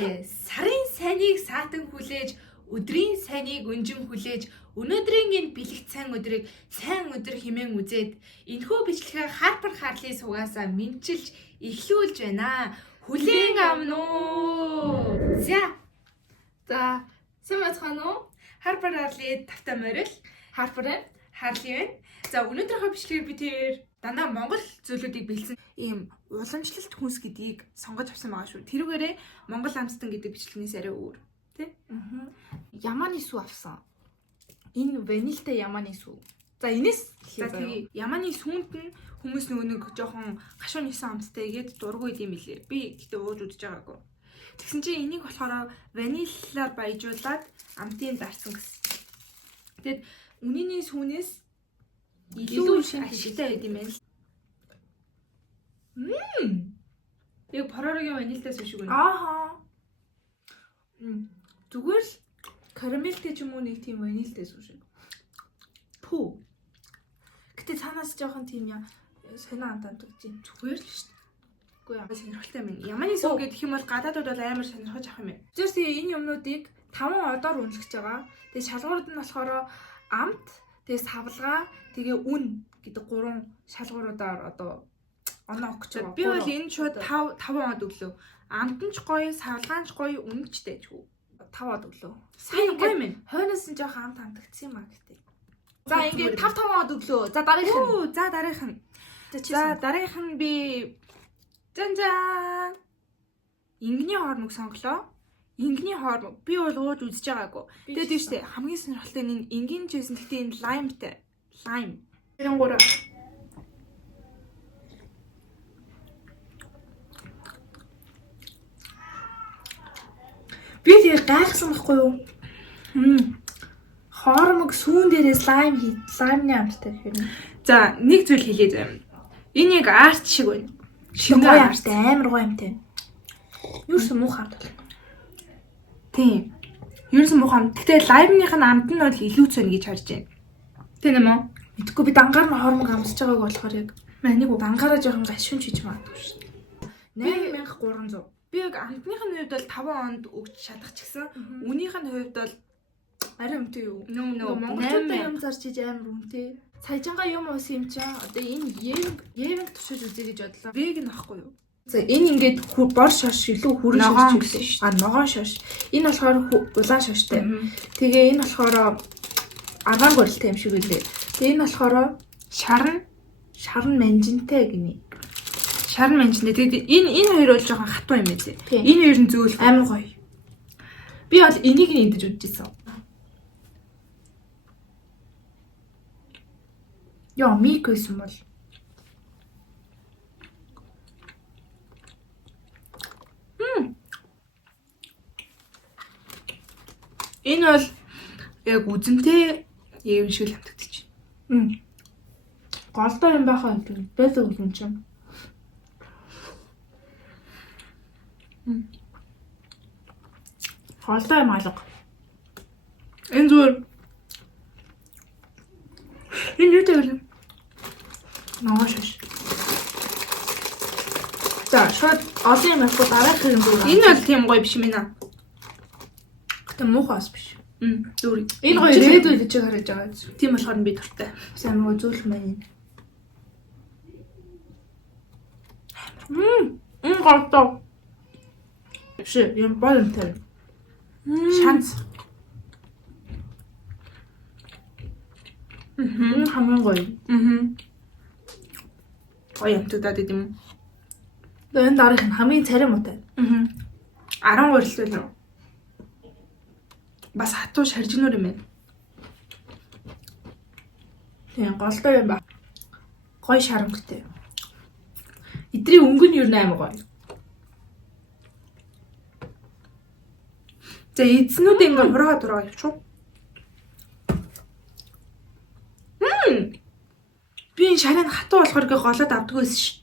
Сарын сайныг саатан хүлээж, өдрийн сайныг өнжин хүлээж, өнөөдрийн энэ бэлэгт сайн өдрийг сайн өдөр хэмээн үзээд энэхүү бичлэгээ Harper Harley сугаасаа мэдчилж эхлүүлж байна. Хүлээн авна уу? За сайн байна уу? Harper Harley тавтай морил Harper Harley байна. За өнөөдрийнхөө бичлэгээр би тэр дандаа Монгол зөвлөдүүдийг бэлдсэн ийм уламжлалт хүнс гэдгийг сонгож авсан байгаа шүү. Тэрүүгээрээ Монгол амстан гэдэг бичлэгнээс арай өөр, тий? Яманы сүү авсан. Энэ ванильтай яманы сүү. За энэс тэгээ яманы сүүнд нь хүмүүс нэг жоохон гашуун нисэн амттай игээд дургу идэм билээ. Би гэтээ ууж үзэж байгаагүй. Тэгсэн чинь энийг болохоор ванилаар баяжуулаад амтын дарсан гэсэн. Тэгэд үнийний сүүнээс илүү ашигтай байд юм байна. Яг Поророгийн ванильтай сүү шиг байна. Ааха. Зүгээр л карамелтэй ч юм уу нэг тийм ванильтай сүү шиг. Пүү. Гэтэ цаанаас жоохон тийм сонио амтанд өгч юм. Зүгээр л шүү дээ. Үгүй яа сонирхолтой юм. Яманы сүү гэх юм бол гадаадууд бол амар сонирхож авах юм байна. Зөвс энэ юмнуудыг 5 одоор үнэлж байгаа. Тэгээ шалгуурд нь болохоор амт, тэгээ савлгаа, тэгээ үн гэдэг 3 шалгууруудаар одоо оноо өгч байгаа. Би бол энэ шууд 5 од өглөө. Амт нь ч гоё, савлгаан ч гоё, үн ч дэжгүй. 5 од өглөө. Сайн гоё юм. Хойноос нь жоохон амт хандагдсан юм аа гэхдээ. За ингээд 5 од өглөө. За дараагийнх нь. За дараагийнх нь би зан ингний хоормог сонглоо. Ингний хоормог би бол ууж үзэж байгаагүй. Тэгээд тийм шүү дээ. Хамгийн сонирхолтой нь энгийн ч байсан. Гэхдээ энэ лаймтай. Лайм. 3 би тэгээ гайхсан байхгүй юу? Хоормог сүүн дээрээс лаймны амттай хэрэг. За нэг зүйл хэлээ заяа. Энэ яг арт шиг байна. Шинэ арт амар гоё юмтай. Юусэн муухай амт бол. Тийм. Юусэн муухай амт. Гэтэ лаймных нь амт нь бол илүү цөөн гэж харж байна. Тийм үү? Мэдгүй би дангаар нь хоормог амсаж байгааг болохоор яг нэг дангаараа жоохон гашуун чиж магадгүй шүү дээ. 8300. Би яг амтныхын хувьд бол 5 онд өгч чадах ч гэсэн үнийх нь хувьд бол арай өмтэй юу? Монголчуудаа юм зарч иж амар үнэтэй. Саяжангаа юм уусан юм чаа. Одоо энэ евэнг тушиж үзье гэж бодлоо. Вег нь ахгүй юу? За энэ ингээд бор шош илүү хүрэн шош шүү дээ. Ногоон шош. Энэ болохоор улаан шоштой. Тэгээ энэ болохоор аргаан гурилтай юм шиг үлээ. Тэгээ энэ болохоор шарн манжинтай гинэ. Шарн манжинтай. Тэгээд энэ хоёр бол жоохон хатуу юм ээ. Энэ хоёр нь зөөл амар гоё. Би бол энийг нь идэж үзчихсэн. Яа, мик байсан бол. Энэ бол яг үзэнтэй юм шиг л хамтагдчих. Голтой юм байхаа юм. Бэлэг үзэн чинь. Голтой юм алга. Энэ зүгээр. Энэ юу гэдэг вэ? Ногоошш. За, шууд олон юм авах дараах юм зүгээр. Энэ бол тийм гоё биш юм байна. Гэтэ муухайс биш. Зүгээр. Энэ гоё red үйл гэж хараж байгаа. Тийм болохоор би дуртай. Сайн муу зөөлх маань. Голтой. Ши, юм боломтой. Шанс. Хамгийн гоё. Гоё амтдаад идэм. Энэ дараах нь хамгийн царим муутай. 13 л үү? Бас хатуу шаржинуур юм байна. Тийм голтой юм ба. Гоё шарамгтай. Эдрийн өнгө нь юу нээр гоё. За эзнүүд ингээ хураагаад дураа явчих. Би энэ шарыг хатуу болохоор гээ голоод авдаггүй байсан ш.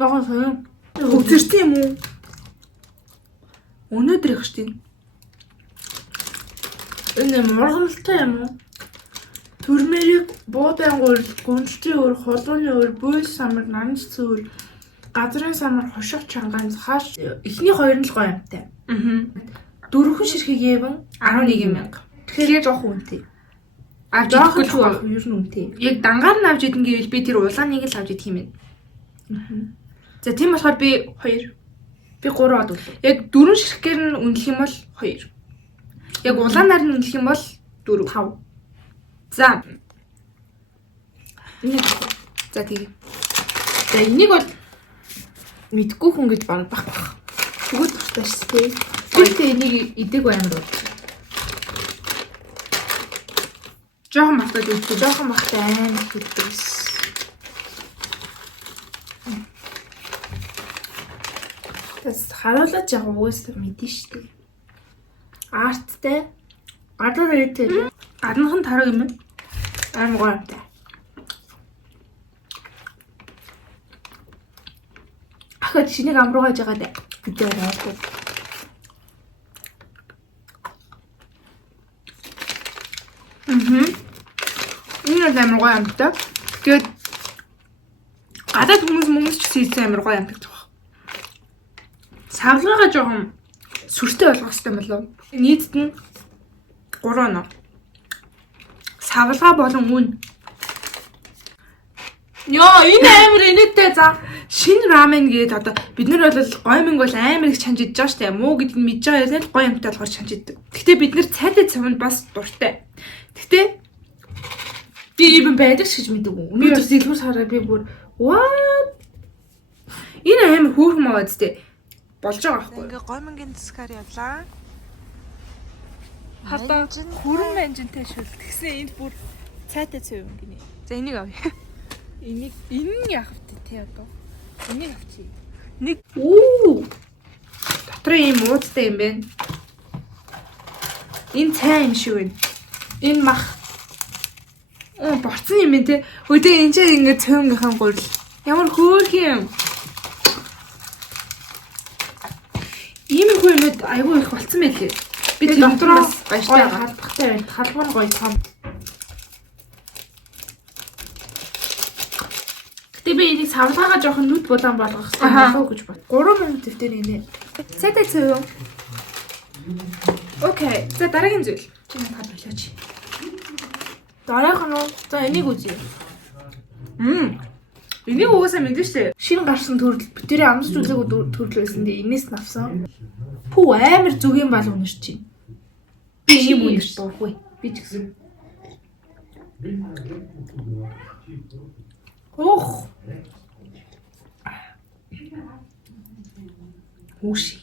Баган соёо. Хөвчөрсөн юм уу? Өнөөдөр их штий. Энэ моргомлтой юм уу? Сүрмэрийг буудаан гур, гүнжтийн өр, хулууны өр, буйл самар, нанж цөөр, газрын самар, хоших чангаан хааш эхний хоёр нь л гоё юмтай. Дөрвөн ширхэг евэн 11,000. Тэгэхээр жоох үнэтэй. Авч идэхгүй л байх юу нь үнэтэй. Яг дангаар нь авч идэн гэвэл би тэр улааныг л авч идэх юм байна. За тийм болохоор би 2. Би 3 од үлээ. Яг 4 ширхгээр нь үнэлэх юм бол 2. Яг улаанаар нь үнэлэх юм бол 4. 5. За. За тийм. За энийг бол мэдгүй хүн гэж баг байх. Тэгвэл тустай шүү дээ. Тэгтээ энийг идэг амар уу. Жохон мартаад үзтээ. Жохон мартаа амар хөдөлгөөс. Тэс харуулж яг угаасаа мэдэн шүү дээ. Арттай. Гадар ирээтэй. Гаднах нь тараг юм байна. Амар гоё юмтай. Ахад шинийг амруугаж байгаа даа. Бид яагаад. Энэ амар гоё юмтай. Тэгээд гадаад хүмүүс ч гэсэн амар гоё юмтай гэж байна. Савлгаага жоохон сүртэй болгох хэрэгтэй болов. Нийтд нь 3 оноо. Савлгаа болон үн. Яа, энэ амар инээдтэй за. Шинэ рамен гээд одоо бид нар бол гойминг бол амар их чанж идэж байгаа шүү дээ. Муу гэдгийг мэдж байгаа юм л гоё юмтай болохоор чанж иддэг. Гэхдээ бид нар цайтай цавнд бас дуртай. Гэхдээ би even байдаг гэж мэддэг. Өнөөдөр зэлгүүр сараа би бүр what? Энэ амар хөөрхөн маа үстэй. Болж байгаа байхгүй. Ингээ гоймингийн засгаар явлаа. Хатаа хүрэн манжинтай шүл. Тэгсэн энд бүр цайтай цав юм гинэ. За энийг авъя. Энэ яах вэ те одоо? Энийг авчи. Нэг оо. Дотор ийм уудтай юм байна. Энэ цай юм шиг байна. Энэ мах. Борцсон юм те. Өдөө энэ ч ингэ цөөнгийнхэн гурил. Ямар хөөх юм. Ийм юмуд айгүй их болцсон байлээ. Би тэр дотроос баяртай халбахтай байна. Халбар нь гоё том. Гэтэ би энийг савлгаагаа жоохон нүд булаан болгох хэрэгтэй болов гэж бод. 3 минут төвтөр инээ. Цайтай цав юу? Окей. За дараагийн зүйл. Чи надад болооч. Дараах нь за энийг үзье. Энийг угаасаа мэдэн штэ. Шинэ гарсан төрөл битэрийн амсч үлээгүй төрөл байсан дээ. Энээс нь авсан. Пүү амар зүгийн бал унаж чинь. Би юм унаж дуухгүй. Би ч гэсэн. Ох. Хуши.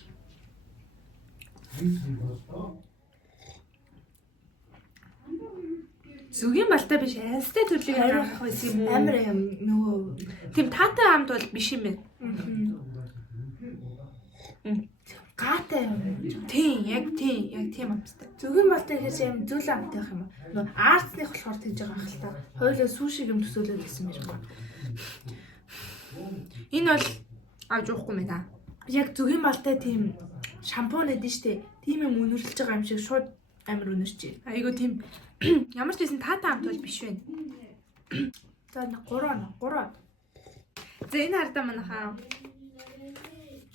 Зүгийн балтай биш альстай төрлийг авах байсан юм уу? Амар юм нөгөө тийм таатай хамт бол биш юм байна. Гаатай юм. Тийм яг тийм амттай. Зүгийн балтай ихээс юм зүйл амттай байх юм аа. Нөгөө артсных болохоор тэгж байгаа хэл та. Хоёулаа сушиг юм төсөөлөд байсан юм байна. Энэ бол авч уухгүй мэ та. Яг зүгийн балтай тийм шампунь эдэн штэ. Тийм юм өнөрлөж байгаа юм шиг шууд амар өнөрч. Айгу тийм ямар ч байсан таатай хамт бол биш байна. За 3. За энэ хардаа манайхаа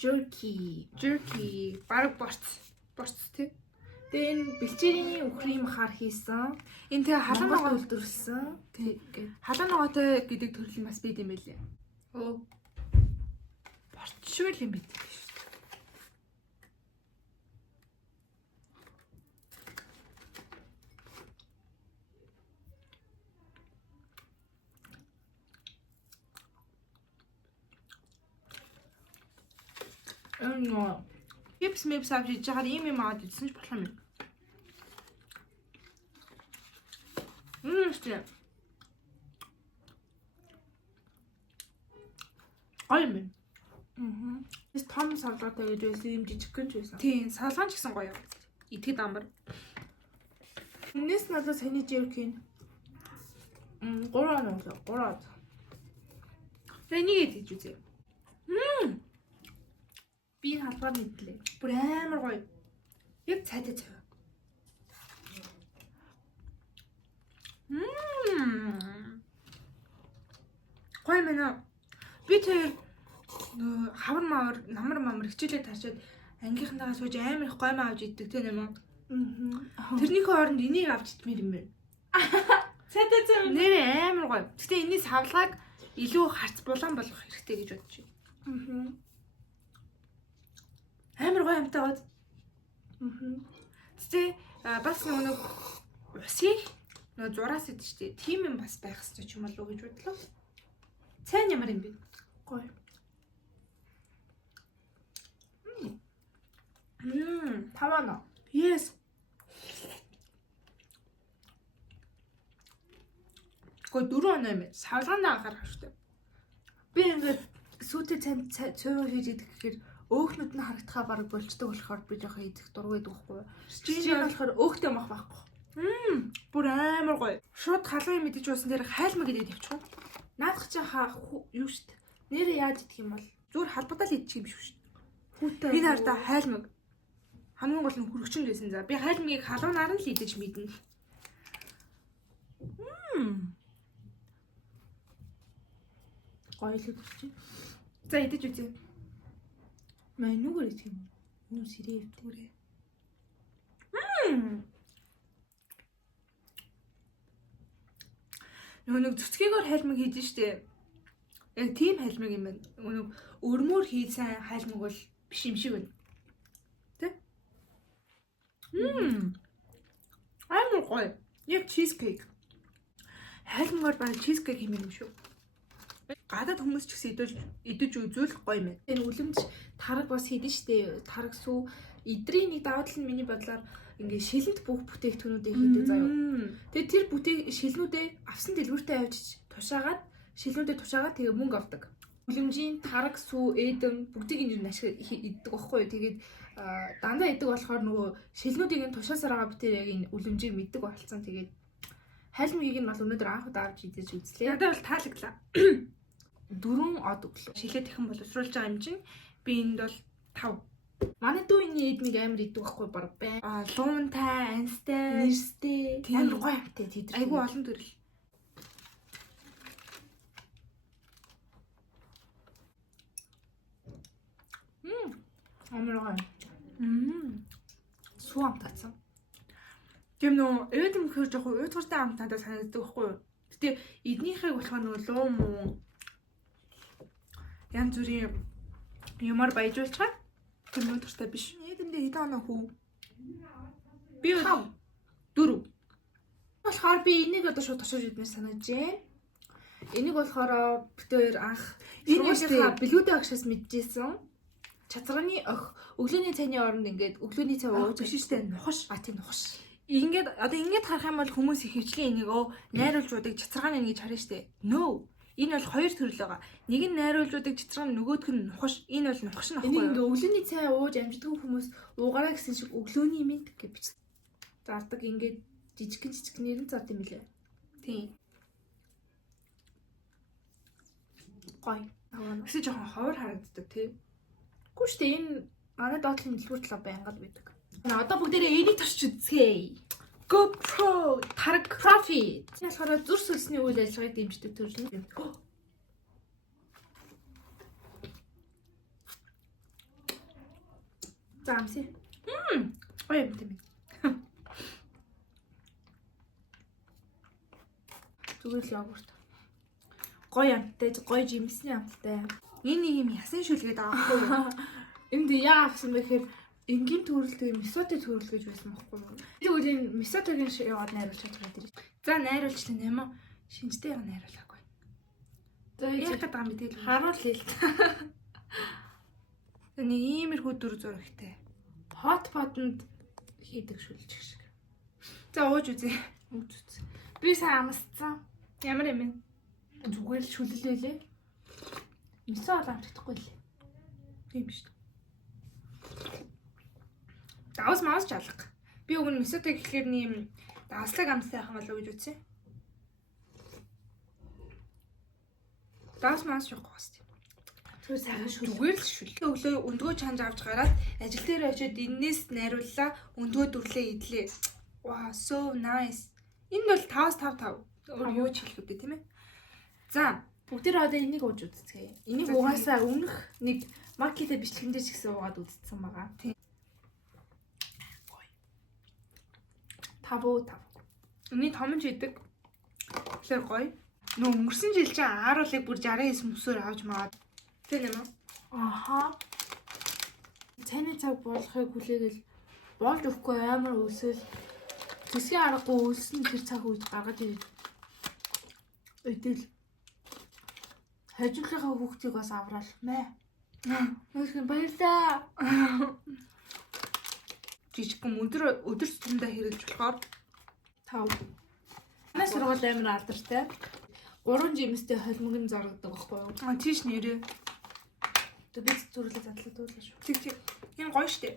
jerky баг борц тий. Тэгээ энэ бэлчээрийн үхрийн махаар хийсэн. Энэ тэгээ халуун үйлдвэрлэсэн. Тий. Халуун ногоотой гэдэг төрөл бас бий юм байлээ. Оо. Борцшгүй юм бид. Chips мэпс авч иж чагаар юм аваад идсэн ч болох юм. Үстэй. Аймэн. Эс том салгаатай гэж байсан юм жижиг гэнж байсан. Тийм, салгаан ч гэсэн гоё. Итгэд амар. Энэс надад саний jerky. 3 оноо. Энийг идэж үзье. Би энэ халбаар мэдлээ. Бүр амар гоё. Яг цайтай цай. байна. Би тэр хавар мавар намар хичээлээ тарчаад ангийнхантайгаа сууж амар их гоймоо авч иддэг тийм юм уу? Тэрнийхээ оронд энийг авч идмээр юм байна. Цаатай цаа. Нэр амар гоё. Гэтэ энэний савлгааг илүү харц булан болгох хэрэгтэй гэж бодож байна. Амар гоё амтай бод. Гэтэ бас нэг усыг нөгөө зураас идэв штэ. Тийм юм бас байх хэрэгтэй ч юм болов уу гэж бодлоо. Цайн ямар юм бэ? Гоё. Тавана. Yes. Гоо 4 оноо юм. Савлгаанаа гаргах штэ. Би ингээд сүйтэй цайнд цойгоо хийж идэх гэхээр өөхнүүд нь харагдахаа бараг болчдөг болохоор би жоохон идэх дургүй байхгүй юу? Чи болохоор өөхтэй мах байхгүй. Бүр амар гоё. Шууд халуун мэдэж уусан дээр хайлмаг идээд явчих. Наадах чи юу штэ. Нэрээ яаж идэх юм бол зүгээр халбатаа л идчих юм биш штэ. Хүүтэй. Энэ хардаа хайлмаг. Хамгийн гол нь хүрэгчэнд байсан за. Би хайлмгийг халуунаар нь л идэж мэднэ. Гоё л үгүй. За идэж үзье. Маа нүгээр идэх юм. Нүг сэрээ өвтгөрээ. Нэг цэцгээр хайлмаг хийж штэ. Яг тийм хайлмаг юм байна. Нэг өрмөр хийсэн хайлмаг бол биш юм шиг байна. Тэ? Амар гоё. Яг чизкейк. Хайлмгаар баг чизкейк хэмээн юм шүү. Гадаад хүмүүс ч гэсэн идэж үзүүлэх гоё юм. Энэ үлэмж тараг бас хийдэн штэ. Тараг сүү эдрийн нэг давуу тал нь миний бодлоор ингээ шилэнт бүх бүтээгдэхүүнүүдээ хийдэг заяа. Тэгээ тэр шилнүүдээ авсан дэлгүүртээ авчиж тушаагаад шилнүүдээ тушаагаад тэгээ мөнгө авдаг. Үлэмжийн тараг сүү эдэм бүгдийг энэ ашиг иддэг байхгүй юу. Тэгээд дандаа иддэг болохоор нөгөө шилнүүдийг нь тушаасаар байгаа битээр яг энэ үлэмжийг мэддэг болцсон. Тэгээд хайлмгийг нь бол өнөөдөр анх удаа авч идэж үзлээ. Надад бол таалагдлаа. 4 од өглөө. Шилээ тэхэн боловсруулж байгаа юм чинь би энд бол 5. Манай дүү энэ эдмиг амар иддэг байхгүй баг бай. Луунтай, анстай, нэрстэй, амар гоё амтай тийдэр. Айгу олон төрөл. Амар гоё. Суу амтаасан. Тийм нөө эдэм хөр жоохон уйтгартай амтаадаа санагддаг байхгүй юу? Гэтэ эднийхийг болохоор нөө луу муу янз бүрийн юмар баяжуулчихаа. Тэр уйтгартай биш. Эдэмдээ хэдэн оноо хүү? Би 5 4. Болохоор би энийг одоо шууд тушааж идмээр санаж байна. Энийг болохоор битээр анх энэ блюдо агшаас мэдчихсэн. Чацраны өглөөний цайны оронд ингээд өглөөний цай ууж биш штэ нухаш. Тийм нухаш. Ингээд одоо ингээд харах юм бол хүмүүс их хвчлэн энийг найруулж удаг чацрагааны нэг харна штэ. No. Энэ бол хоёр төрөл байгаа. Нэг нь найруулж удаг чацрагаан нөгөөх нь нухаш. Энэ бол нухаш нахгүй. Энийг ингээд өглөөний цай ууж амждаг хүмүүс уугараа гэсэн шиг өглөөний минт гэж бичсэн. Зардаг ингээд жижиг нэрэн зард юм билээ. Тийм. Гой. Эсвэл жоохон ховор харагддаг тийм. Гүн штэ энэ манай доотлын дэлгүүр талаа байнгаад байдаг. Одоо бүгдээрээ энийг тосч үзье. GoPro тараг Profit. Энэ болохоор зүр сүлсний үйл ажиллагааг дэмждэг төрөл нь. За амсэ. Гоё юм тийм. Зүгээр л йогурт. Гоё амттай, гоё жимсний амттай. Энэ юм ясан шүлгээд байгаа байхгүй юу? Энд яа авсан бэ гэхээр энгийн төрөлтэй мисоты төрөл гэж байсан байхгүй юу? Тэгвэл энэ мисотогийн яваад найруулж чадах юм дий. За найруулчлаа нэмэ. Шинжтэй яг найруулаагүй. За яг гэдэг юм битэл харуул хэл. Тэний иймэрхүү дүр зурагтай. Хотпотонд хийдэг шүлж шиг. За ууж үзье. Би сайн амсцсан. Ямар юм бэ? Зүгээр л шүллээлээ. Мисо амтдаггүй л. Тийм шүү дээ. Давс маус чалга. Би өгн мисотой гэхээр нэм давслаг амттай хайх болов гэж үзье. Давс маус явахгүй баст. Тэр сайхан зүгээр л шүл. Өглөө өндгөө чанж авч гараад ажил дээр очиод энээс найрууллаа. Өндгөө дүрлээ идлээ. Wow, so nice. Энэ бол 5-5-5. Өөр юу ч хэлэх үү тийм ээ. За, Бүгдээр одоо энийг ууж үзцгээе. Энийг угаасаа өмнөх нэг маркетэ бичлэгэн дээр ч гэсэн уугаад үзсэн байгаа. Тийм. Тавуу. Эний томж идэг. Тэгэхээр гоё. Нөө өнгөрсөн жил чинь ааруулыг бүр 69 мөсөөр авч магаад. Тийм юм уу? Аха. Цайны цаг болохыг хүлээгээл болж өгөхгүй амар өсөл. Тэсгийн аргагүй үлсэн тэр цаг үед гаргаж ирээд. Өдөл. Хажуулынхаа хүүхдийг бас авраал мэ. Нөхөн баярлаа. Жижигхэн өдөр тутамдаа хэрэглэж болохоор 5. Манай сургууль амар алдартай. 3 жимстэй холимог нь зарагддаг байхгүй юу? Тийш нэрээ. Тэг бид зүрлээ задлаа дуулаа шүү. Тэг. Энэ гоё штэ.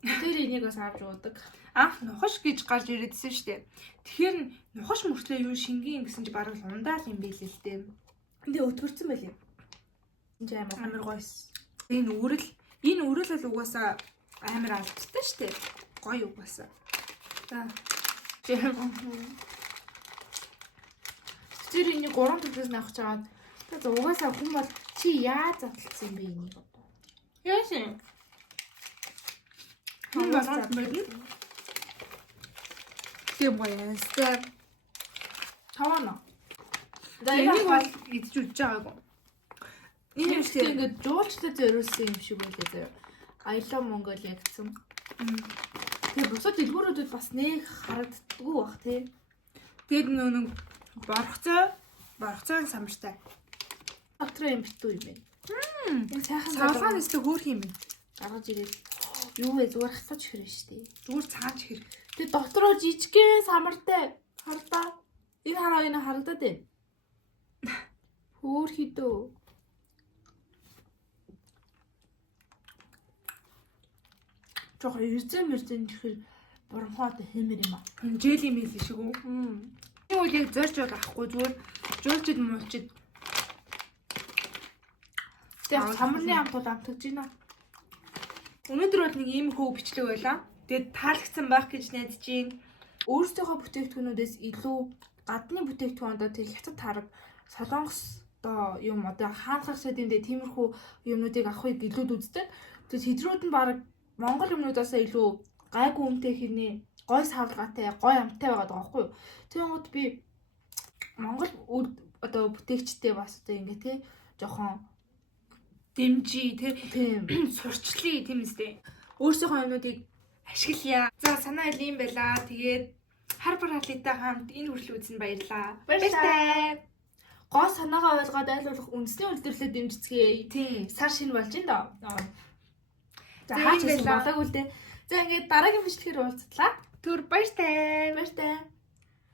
Тэр энийг бас авч уудаг. Анх нухаш гэж гарч ирээдсэн штэ. Тэгэхээр нухаш мөртлөө юу шингийн гэсэн чи бараг ундаал юм билээ л дээ. Энд өтгөрцөн байли. Энэ амар гоёс. Энэ үрэл бол угаасаа амар алдартай штэ. Гоё угаасаа. За. Тэр энийг 3 төлөөс авах чагаад. За угаасаа хүн бол чи яаж задлсан юм бэ энийг одоо? Яасан? Хүн болгоод мэднэ. Тийм гоёстай. Тавана. Энийг бол идэж үзэж байгаагүй. Энэ юм шиг ингээд жуулчлал зориулсан юм шиг байлаа заяа. Аялал Монголиа гэсэн. Тэгээ бусад дэлгүүрүүдэд бас нэг харагддаггүй бах тий. Тэгээд нэг борхцоо самартай. Доктор юм битүү юм байна. Энэ сайхан савлгаан өстө хөөх юм байна. Гаргаж ирээд юу вэ зүгээр хасаж хэрэг штий. Зүгээр цааж хэрэг. Тэгээд доктороо жижигхэн самартай хардаа. Энэ харагдаад байна. Хөөх хідөө. Жохоо эрзэн тэгэхээр боронхоод хэмэр юм аа. Жели мэл шиг үү? Энэ үеийг зорж бол авахгүй зүгээр жуулчид муулчид. Тэгээд самарны амт бол амтгаж байна. Өнөөдөр бол нэг ийм хөө бичлэг байлаа. Тэгээд таалагдсан байх гэж найдаж байна. Өөрсдийнхөө бүтээгдэхүүнүүдээс илүү гадны бүтээгдэхүүн одоо тэр хятад тараг солонгос одоо юм одоо хаанхах сэдэмдээ тиймэрхүү юмнуудыг авахыг илүү үздэг. Тэгээд хэдрүүд нь баг Монгол юмнуудаас илүү гайгүй үнэтэй хэрнээ гой савлгаатай, гой амттай байгаа байхгүй юу? Тэгвэл би Монгол одоо бүтээгчтэй бас одоо ингээ тий жоохон дэмжи тий сурчлаа тийм үстэй. Өөрсдийнхөө юмнуудыг ашиглая. За санаа ил юм байла. Тэгээд хар бар халитай хамт энэ хүртэл үзсэн баярлаа. Баярлалаа. Гоо санаагаа ойлгоод айлуулах үндэсний үйлдвэрлэлд дэмжицгээе. Тий. Сар шинэ болж ин доо. За хаач байсан болоогүй л дээ. За ингээд дараагийн бичлэгээр уулзтлаа. Түр баяртай.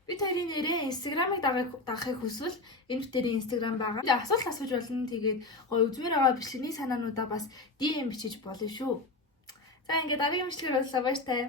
Бид хоёрын нэрээ Instagram-ыг дагахыг хүсвэл энэ бүтээрийн Instagram байгаа. Асуулт асууж болно. Тэгээд гоё үзмээр байгаа бичлэгийн санаануудаа бас DM бичиж болно шүү. За ингээд дараагийн бичлэгээр уулзлаа. Баяртай.